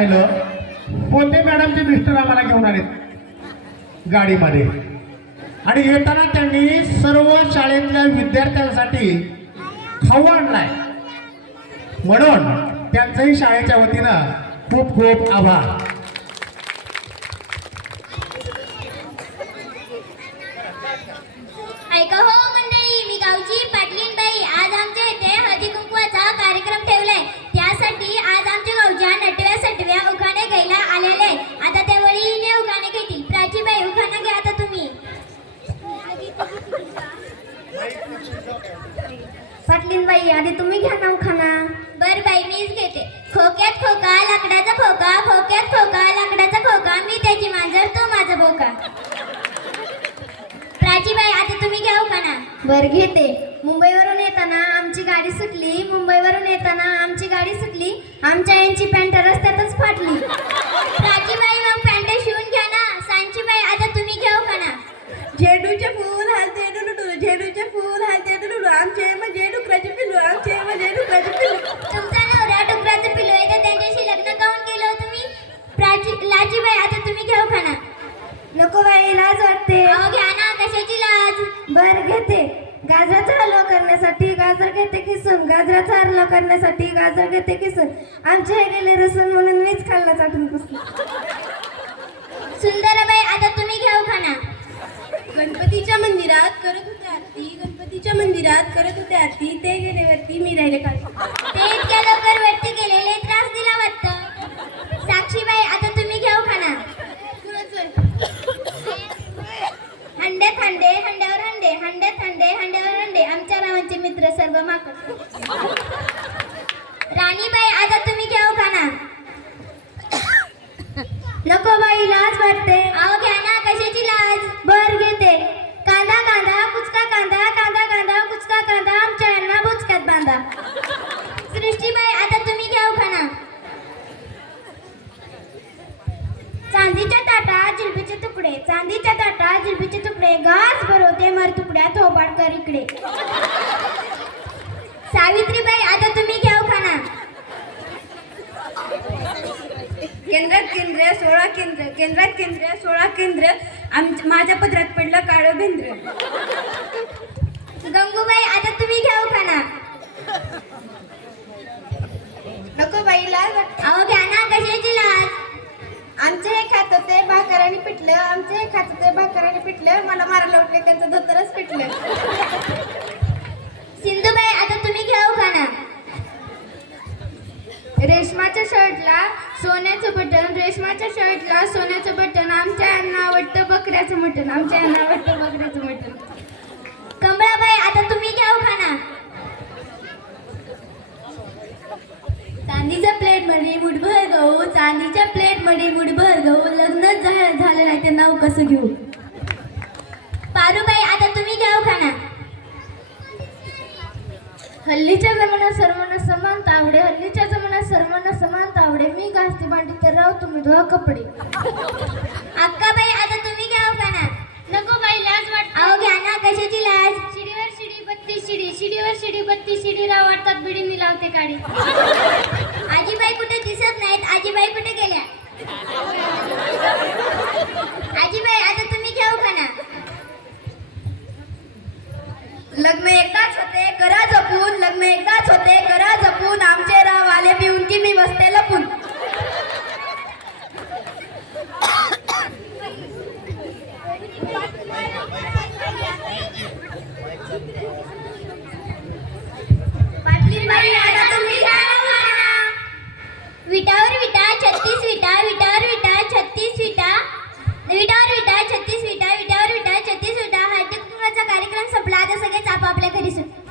राहिलं, पोते मॅडमचे मिस्टर आम्हाला घेऊन आलेत गाडीमध्ये आणि येताना त्यांनी सर्व शाळेतल्या विद्यार्थ्यांसाठी खाऊ आणलाय, म्हणून त्यांचंही शाळेच्या वतीनं खूप खूप आभार. ऐका हो मंडळी, मी गावची पाटलीनबाई. आज आमच्या इथे हळदी कुंकवाचा कार्यक्रम ठेवलाय. त्यासाठी आज आमच्या गावच्या नटव्या सटव्या उखाणे घ्यायला आलेले. आता त्या वळीने उखाणे घेतील. प्राचीबाई उखाणा घ्या आता तुम्ही. पाटलीनबाई आधी तुम्ही घ्या ना उखाणा. बर बाई, मीच घेते. खोक्यात खोका लाकडाचा खोका, खोक्यात खोका लाकडाचा खोका, मी त्याची मांजर तू माझा बोका. प्राचीबाई आता तुम्ही घ्या उखाणा. बर घेते. मुंबईवरून येताना आमची गाडी सुटली, मुंबईवरून येताना आमची गाडी सुटली, आमच्या यांची पॅन्ट रस्त्यातच फाटली. प्राचीबाई मग पॅन्ट शिवून घ्या ना. सांचीबाई आता तुम्ही घ्या उखाणा. झेंडूचे फूल हलते डुडू, झेंडूचे फूल हलते डुडू, आमचे म्हणजे डुकराचे पिल्लू, आमचे म्हणजे डुकराचे पिल्लू. तुमचा नवरा डुकराचं पिल्लू आहे तर त्यांच्याशी लग्न काऊन केलं हो तुम्ही? लाचीबाई आता तुम्ही घ्या उखाणा. नको बाई, लाज वाटते. अहो घ्या ना, कशाची लाज? बर घेते. गाजराचा हलवा करण्यासाठी गाजर घेते किसून, गाजराचा हलवा करण्यासाठी गाजर घेते किसून, आमचे हे गेले रसून म्हणून मीच खाल्ला चाटून पुसून. सुंदरबाई आता तुम्ही घ्या उखाणा. गणपतीच्या मंदिरात करत होते आरती, गणपतीच्या मंदिरात करत होते आरती, ते गेले वरती, मी राहिले खाली. ते इतक्या लवकर वरती गेलेले त्रास दिला वाटतं. साक्षीबाई आता तुम्ही घ्या उखाणा. हंड्यात हंडे हंड्यावर हंडे, हंड्यात हंडे हंड्यावर हंडे, आमच्या रावांचे मित्र सर्व माकड. राणीबाई आता तुम्ही घ्या उखाणा. नको बाई, लाज वाटते. अहो घ्या ना, कशाची लाज? बर घेते. कांदा कांदा कुचका कांदा, कांदा कांदा कुचका कांदा, आमच्या यांना बुचक्यात बांधा. सृष्टीबाई आता तुम्ही घ्या उखाणा. चांदीच्या ताटात जिलबीचे तुकडे, चांदीच्या ताटात जिलबीचे तुकडे, घास भरवते मर तुकड्या, थोबाड कर इकडे. सावित्रीबाई आता तुम्ही घ्या उखाणा. केंद्रात केंद्र 16 केंद्र, केंद्रात केंद्र 16 केंद्र, माझ्या पदरात पडलं काळं भेंद्र. गंगूबाई आता तुम्ही घ्या उखाणा. नको बाई, लाज वाटते. अहो घ्या ना, कशाची लाज? आमचे हे खात होते भाकराने पिटलं, आमचे हे खात होते भाकराने पिटलं, मला मारायला उठले त्यांचं धोतरच पिटलं. सिंधुबाई आता तुम्ही घ्या उखाणा. रेशमाच्या शर्टला सोन्याचं बटन, रेशमाच्या शर्टला सोन्याचं बटन, आमच्या यांना आवडतं बकऱ्याचं मटण, आमच्या यांना आवडतं बकऱ्याचं मटण. कमळाबाई आता तुम्ही घ्या उखाणा. चांदीच्या प्लेटमध्ये मुठभर गहू, चांदीच्या प्लेटमध्ये मुठभर गहू, लग्न झालं नाही ते नाव कसं घेऊ. पारूबाई आता तुम्ही घ्या उखाणा. हल्लीच्या जमान्यात सर्वांना समानता आवडे, हल्लीच्या जमान्यात सर्वांना समानता आवडे, मी घासते भांडी तर राव तुम्ही धुवा कपडे. अक्काबाई आता तुम्ही घ्या उखाणा. नको बाई, लाज वाटते. अहो घ्या ना, कशाची लाज? शिडीवर शिडी बत्ती शिडी, शिडीवर शिडी बत्ती शिडी, राव वाटतात बिडीनी लावते काडी. आजीबाई कुठे दिसत नाहीत, आजीबाई कुठे गेल्या? आजीबाई आता तुम्ही घ्या उखाणा. लग्न एकदाच होते करा जपून, लग्न एकदाच होते करा जपून, आमचे राव आले पिऊन की मी बसते लपून. पाटलीबाई आता तुम्ही घ्या उखाणा. विटावर विटा 36 विटा, विटावर विटा 36 विटा, विटावर विटा 36 विटा, विटावर विटा 36 विटा. हळदी कुंकवाचा कार्यक्रम संपला. आता सगळेच आपापल्या घरी सुट.